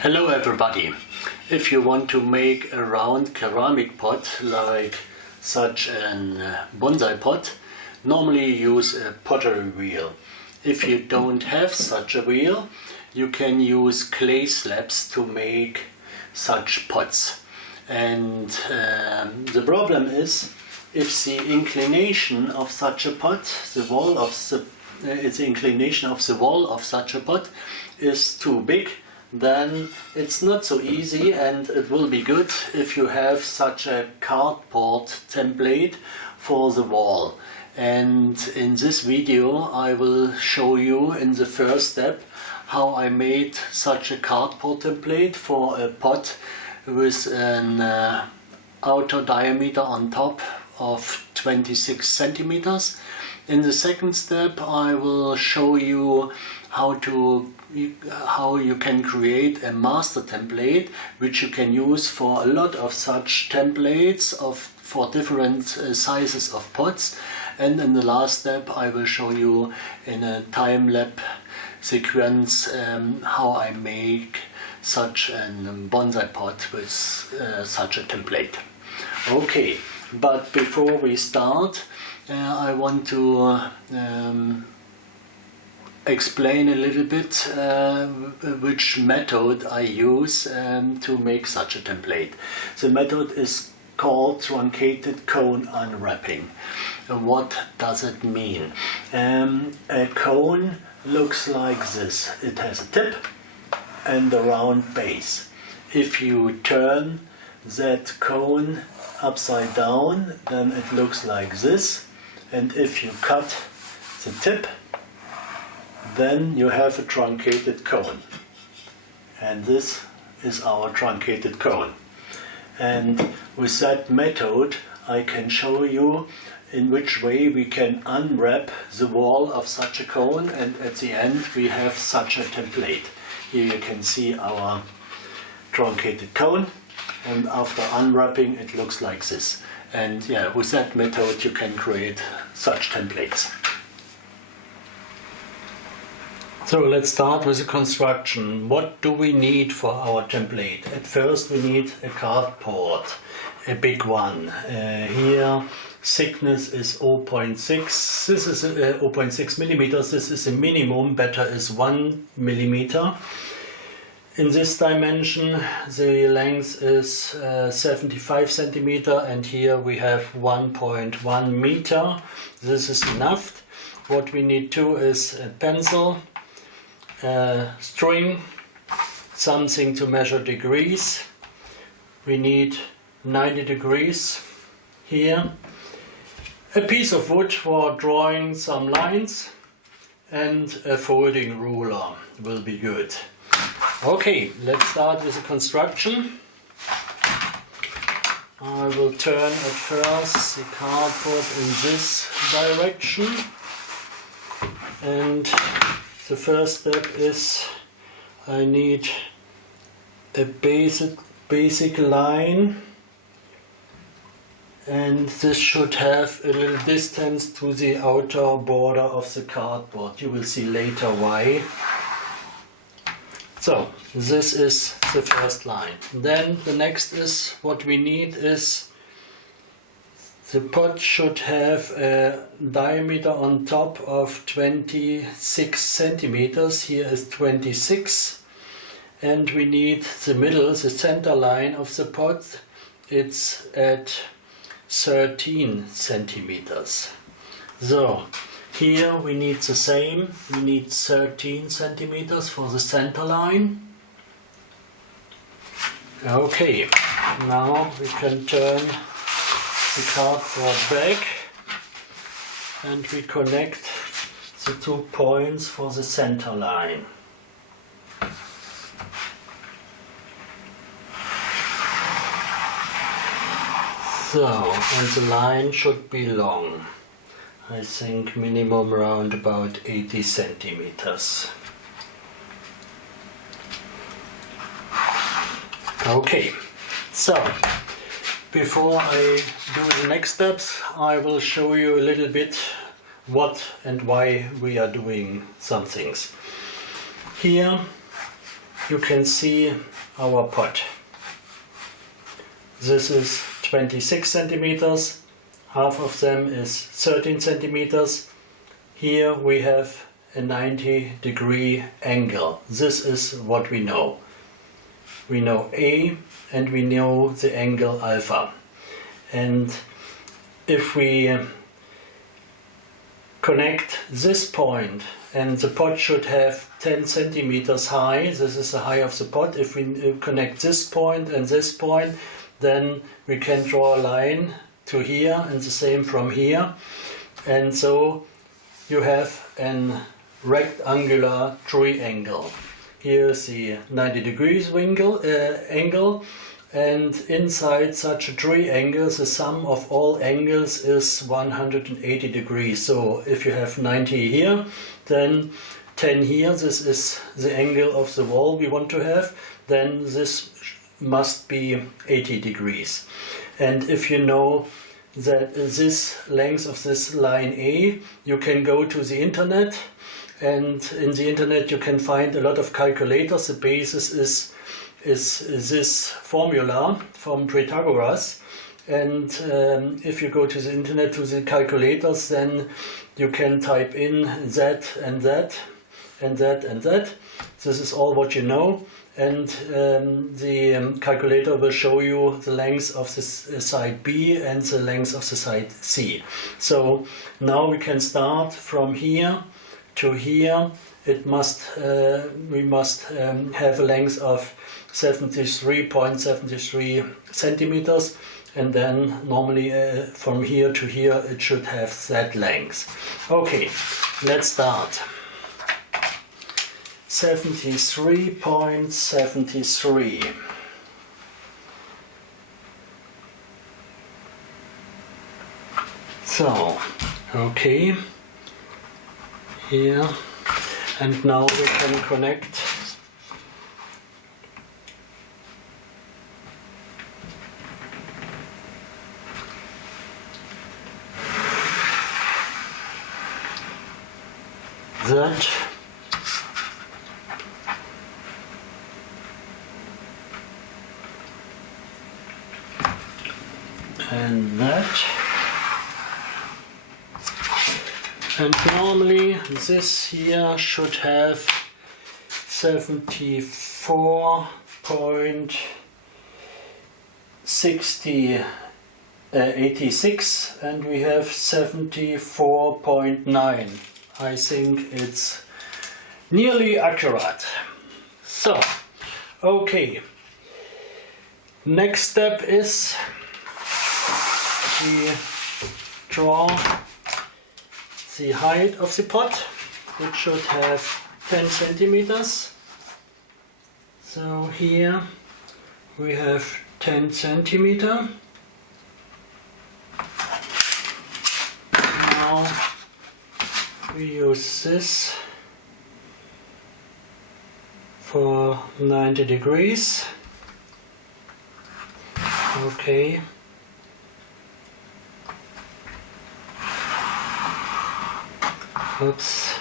Hello everybody! If you want to make a round ceramic pot like such a bonsai pot, normally you use a pottery wheel. If you don't have such a wheel, you can use clay slabs to make such pots. And the problem is, if the inclination of such a pot, the inclination of the wall of such a pot is too big, then it's not so easy, and it will be good if you have such a cardboard template for the wall. And in this video I will show you in the first step how I made such a cardboard template for a pot with an outer diameter on top of 26 centimeters. In the second step I will show you how you can create a master template which you can use for a lot of such templates for different sizes of pots. And in the last step I will show you in a time-lapse sequence how I make such a bonsai pot with such a template. Okay, but before we start I want to explain a little bit which method I use to make such a template. The method is called truncated cone unwrapping. What does it mean? A cone looks like this. It has a tip and a round base. If you turn that cone upside down, then it looks like this. And if you cut the tip, then you have a truncated cone. And this is our truncated cone. And with that method I can show you in which way we can unwrap the wall of such a cone, and at the end we have such a template. Here you can see our truncated cone, and after unwrapping it looks like this. And yeah, with that method you can create such templates. So let's start with the construction. What do we need for our template? At first we need a cardboard, a big one. Here thickness is 0.6. This is 0.6 millimeters. This is a minimum. Better is 1 millimeter. In this dimension the length is 75 centimeter, and here we have 1.1 meter. This is enough. What we need too is a pencil, string, something to measure degrees. We need 90 degrees here, a piece of wood for drawing some lines, and a folding ruler will be good. Okay, let's start with the construction. I will turn at first the cardboard in this direction, and the first step is I need a basic line, and this should have a little distance to the outer border of the cardboard. You will see later why. So this is the first line. Then the next is, what we need is, the pot should have a diameter on top of 26 centimeters. Here is 26. And we need the middle, the center line of the pot. It's at 13 centimeters. So here we need the same. We need 13 centimeters for the center line. Okay, now we can turn the cardboard back and we connect the 2 points for the center line. So, and the line should be long. I think minimum around about 80 centimeters. Okay, so before I do the next steps, I will show you a little bit what and why we are doing some things. Here you can see our pot. This is 26 centimeters, half of them is 13 centimeters. Here we have a 90-degree angle. This is what we know. We know A and we know the angle alpha. And if we connect this point, and the pot should have 10 centimeters high, this is the height of the pot. If we connect this point and this point, then we can draw a line to here and the same from here. And so you have an rectangular triangle. Here is the 90 degrees angle, and inside such a triangle the sum of all angles is 180 degrees. So if you have 90 here, then 10 here, this is the angle of the wall we want to have, then this must be 80 degrees. And if you know that this length of this line A, you can go to the internet, and in the internet you can find a lot of calculators. The basis is this formula from Pythagoras, and if you go to the internet to the calculators, then you can type in that and that and that and that. This is all what you know, and the calculator will show you the length of the side B and the length of the side C. So now we can start from here to here. It must we must have a length of 73.73 centimeters, and then normally from here to here it should have that length. Okay, let's start. 73.73. So, okay, here, and now we can connect that and that, and normally this here should have 74.86 and we have 74.9. I think it's nearly accurate. So, okay, next step is we draw the height of the pot, which should have 10 centimeters. So here we have 10 centimeter. Now we use this for 90 degrees. Okay. Oops.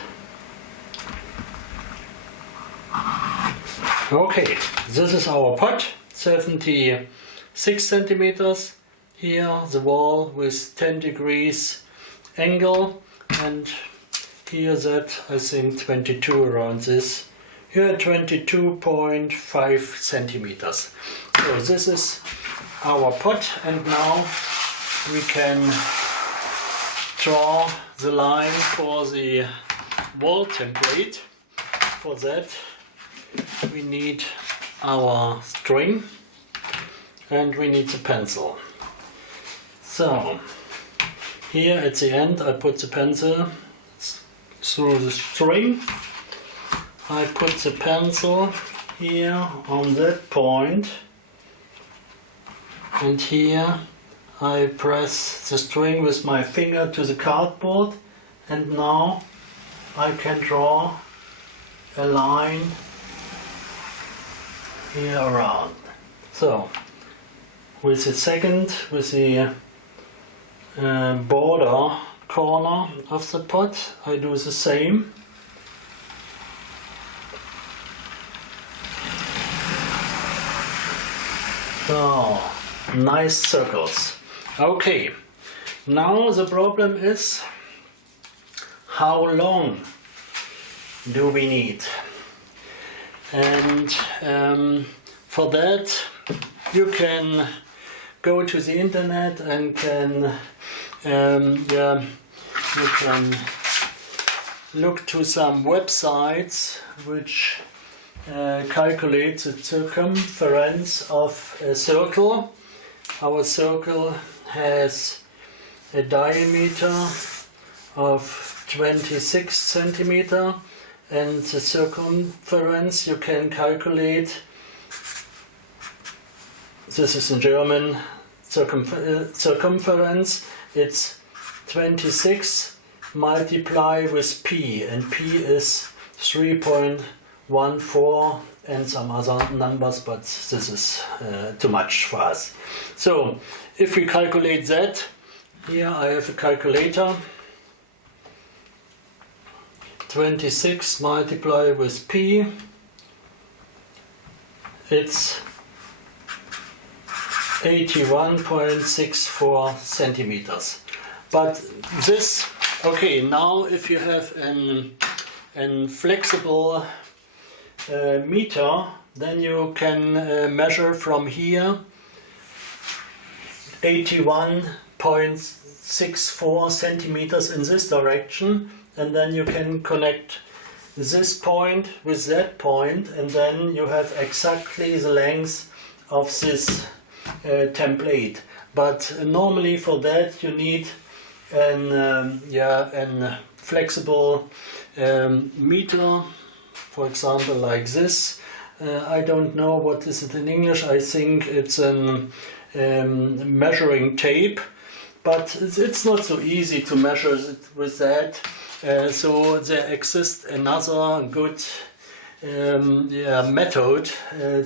Okay, this is our pot, 76 centimeters. Here the wall with 10 degrees angle, and here that I think 22 around this. Here 22.5 centimeters. So this is our pot, and now we can draw the line for the wall template. For that we need our string and we need the pencil. So here at the end I put the pencil through the string. I put the pencil here on that point, and here I press the string with my finger to the cardboard, and now I can draw a line here around. So with the second, with the border corner of the pot, I do the same. So, nice circles. Okay, now the problem is, how long do we need? And for that you can go to the internet and can you can look to some websites which calculate the circumference of a circle. Our circle has a diameter of 26 centimeter, and the circumference you can calculate. This is in German circumference. It's 26 multiplied with p, and p is 3.14 and some other numbers, but this is too much for us. So if we calculate that, here I have a calculator. 26 multiplied with p, it's 81.64 centimeters. But this, okay, now if you have an flexible meter, then you can measure from here 81.64 centimeters in this direction, and then you can connect this point with that point, and then you have exactly the length of this template. But normally for that you need an flexible meter, for example like this. I don't know what is it in English. I think it's a measuring tape, but it's not so easy to measure it with that. So there exists another good method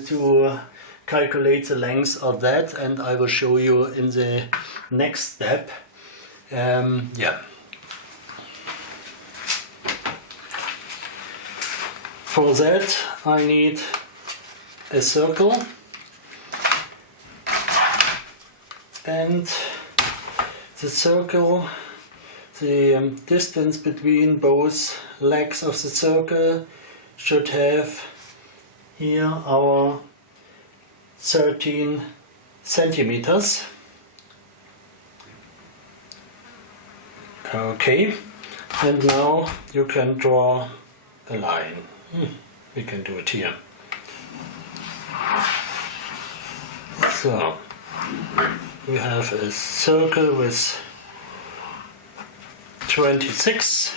to calculate the length of that, and I will show you in the next step. For that I need a circle, and the circle, the distance between both legs of the circle should have here our 13 centimeters. Okay, and now you can draw a line. We can do it here. So we have a circle with 26.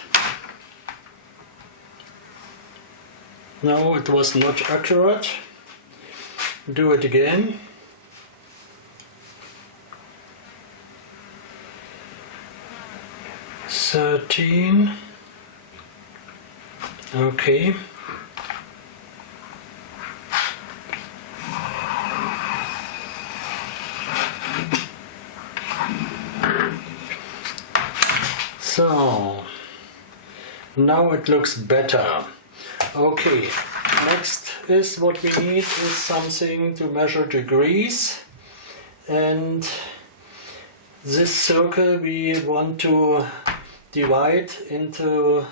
No, it was not accurate. Do it again. $13. Okay. So now it looks better. Okay, next is what we need is something to measure degrees, and this circle we want to divide into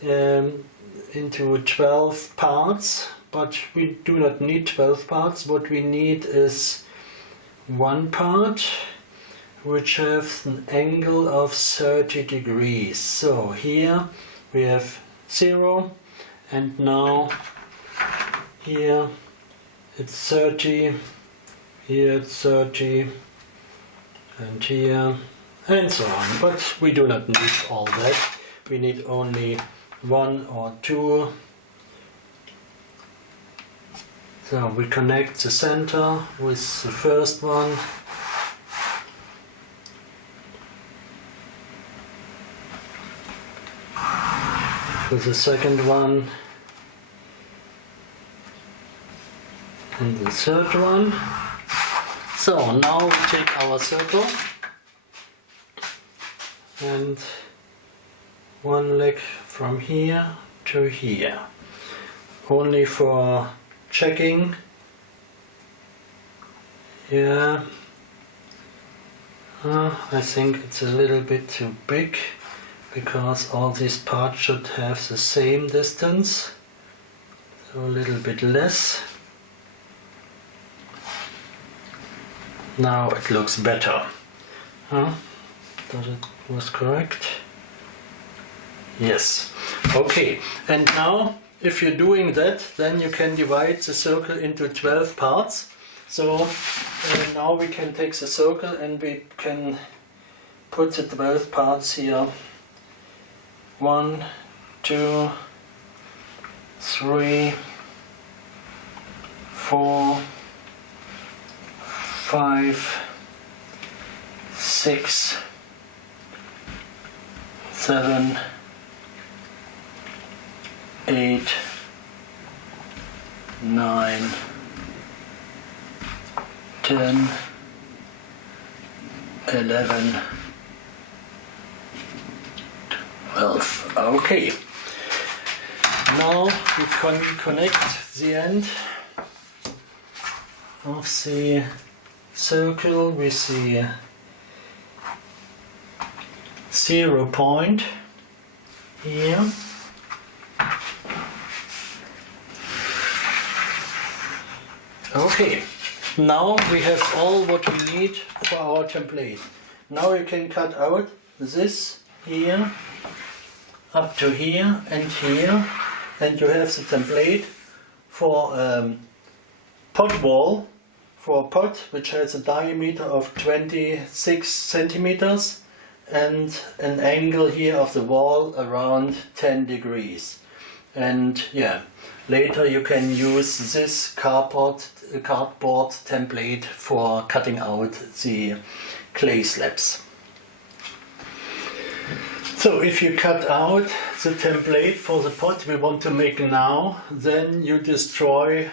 12 parts, but we do not need 12 parts. What we need is one part which has an angle of 30 degrees. So here we have 0, and now here it's 30, here it's 30, and here, and so on. But we do not need all that. We need only one or two. So we connect the center with the first one. With the second one. And the third one. So now we take our circle and one leg from here to here. Only for checking Yeah, I think it's a little bit too big, because all these parts should have the same distance, so a little bit less. Now it looks better. That it was correct? Yes. Okay, and now if you're doing that, then you can divide the circle into 12 parts. So now we can take the circle and we can put the 12 parts here. 1, 2, 3, 4, 5, 6, 7, 8, 9, 10, 11, 12. Okay. Now we can connect the end of the circle with the 0 point here. Okay, now we have all what we need for our template. Now you can cut out this here, up to here and here, and you have the template for pot wall, for a pot which has a diameter of 26 centimeters and an angle here of the wall around 10 degrees. And yeah, later you can use this cardboard template for cutting out the clay slabs. So if you cut out the template for the pot we want to make now, then you destroy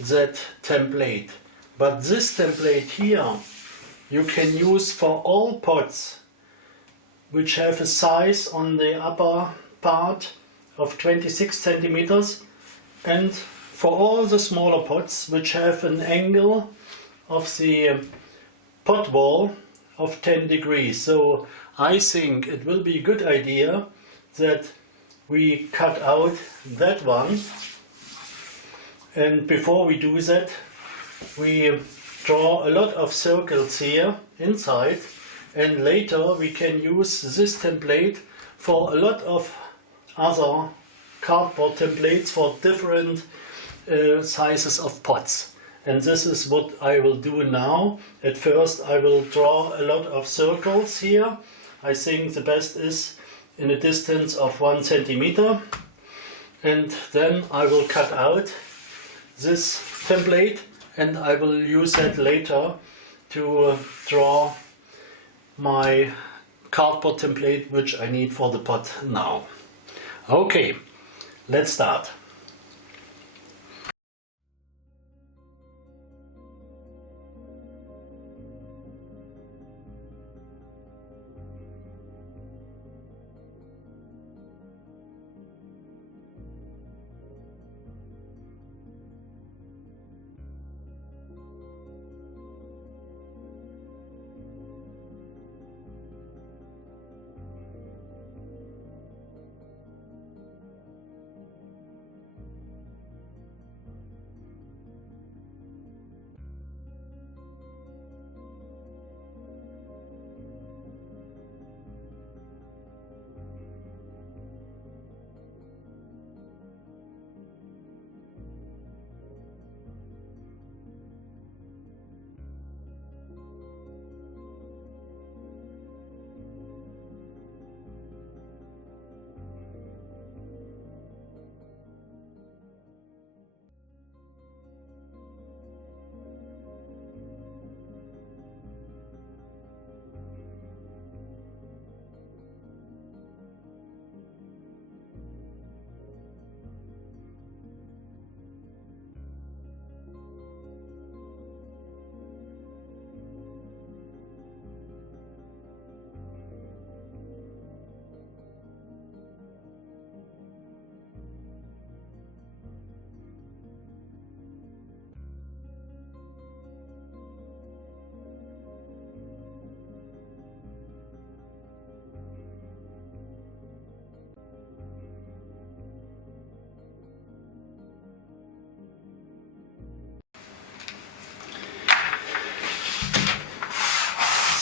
that template. But this template here you can use for all pots which have a size on the upper part of 26 centimeters, and for all the smaller pots which have an angle of the pot wall of 10 degrees. So I think it will be a good idea that we cut out that one, and before we do that we draw a lot of circles here inside, and later we can use this template for a lot of other cardboard templates for different sizes of pots. And this is what I will do now. At first I will draw a lot of circles here. I think the best is in a distance of 1 centimeter, and then I will cut out this template and I will use that later to draw my cardboard template which I need for the pot now. Okay, let's start.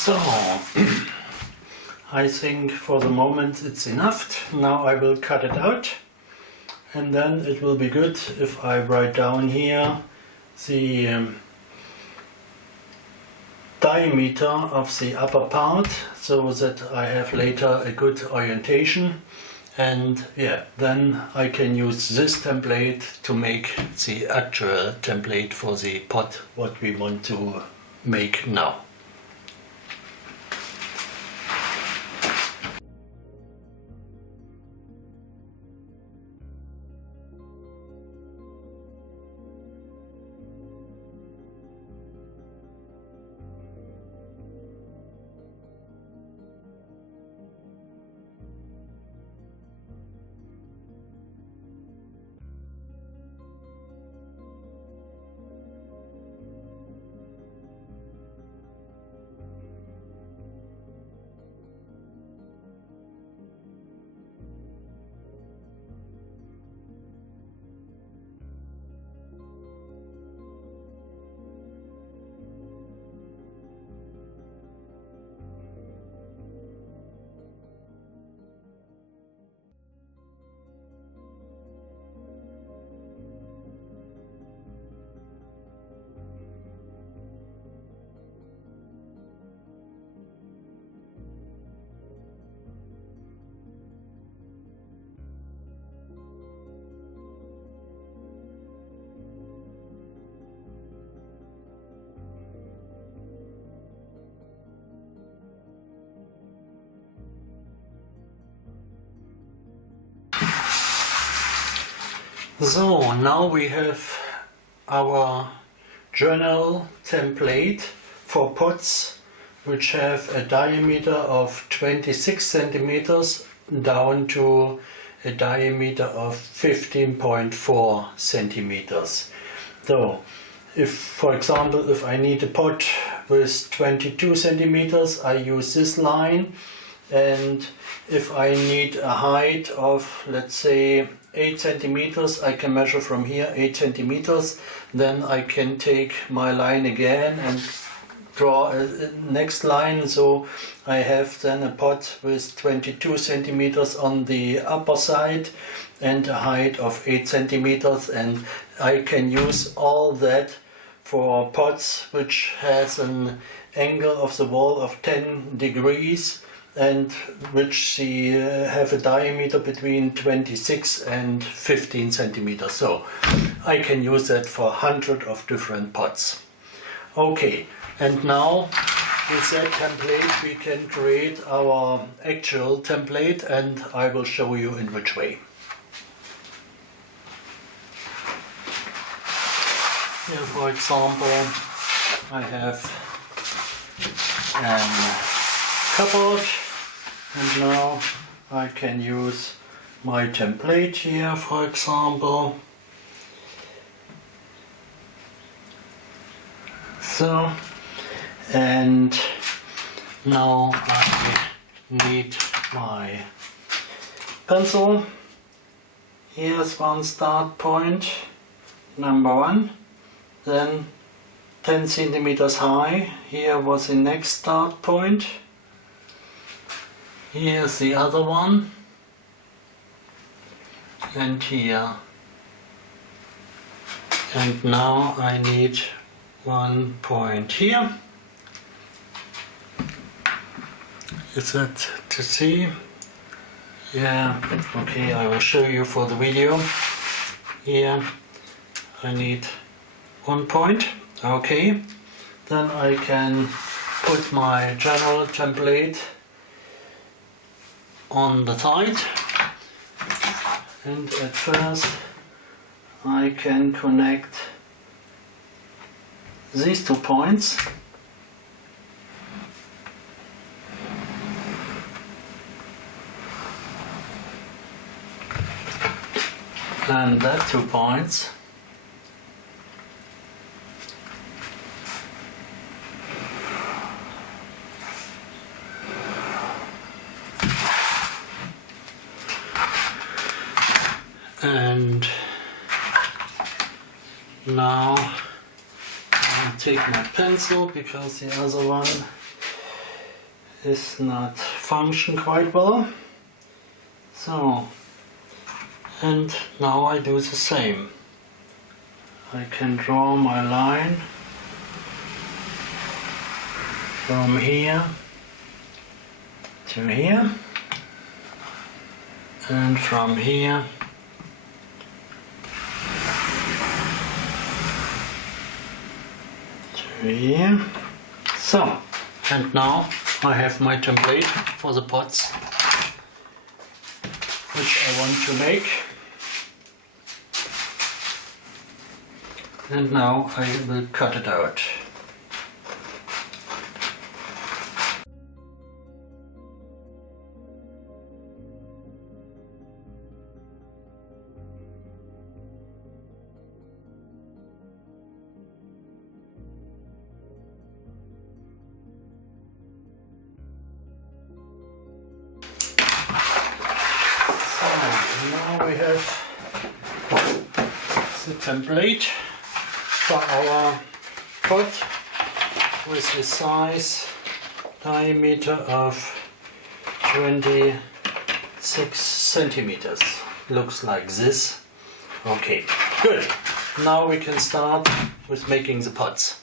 So, I think for the moment it's enough. Now I will cut it out, and then it will be good if I write down here the diameter of the upper part, so that I have later a good orientation. And yeah, then I can use this template to make the actual template for the pot what we want to make now. So now we have our journal template for pots which have a diameter of 26 centimeters down to a diameter of 15.4 centimeters. So if, for example, if I need a pot with 22 centimeters, I use this line, and if I need a height of, let's say, 8 centimeters, I can measure from here 8 centimeters. Then I can take my line again and draw a next line, so I have then a pot with 22 centimeters on the upper side and a height of 8 centimeters, and I can use all that for pots which has an angle of the wall of 10 degrees and which have a diameter between 26 and 15 centimeters. So I can use that for 100 of different pots. Okay, and now with that template we can create our actual template, and I will show you in which way. Here, for example, I have a cupboard, and now I can use my template here, for example. So, and now I need my pencil. Here's one start point, number 1. Then 10 centimeters high. Here was the next start point. Here's the other one. And here. And now I need 1 point here. Is that to see? Yeah, okay, I will show you for the video. Here I need 1 point. Okay, then I can put my general template on the side, and at first I can connect these 2 points, and that 2 points, and now I'll take my pencil because the other one is not function quite well. So, and now I do the same. I can draw my line from here to here, and from here to here. So, and now I have my template for the pots which I want to make. And now I will cut it out. Now we have the template for our pot with the size diameter of 26 centimeters. Looks like this. Okay, good. Now we can start with making the pots.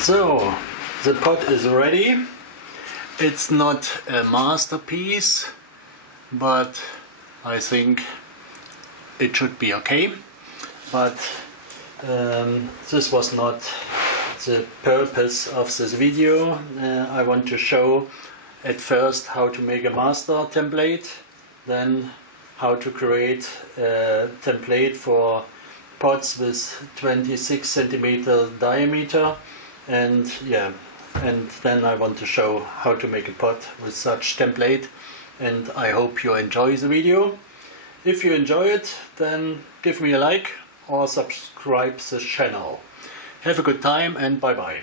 So the pot is ready. It's not a masterpiece, but I think it should be okay. But this was not the purpose of this video. I want to show at first how to make a master template, then how to create a template for pots with 26 centimeter diameter, and then I want to show how to make a pot with such template, and I hope you enjoy the video. If you enjoy it, then give me a like or subscribe the channel. Have a good time and bye bye.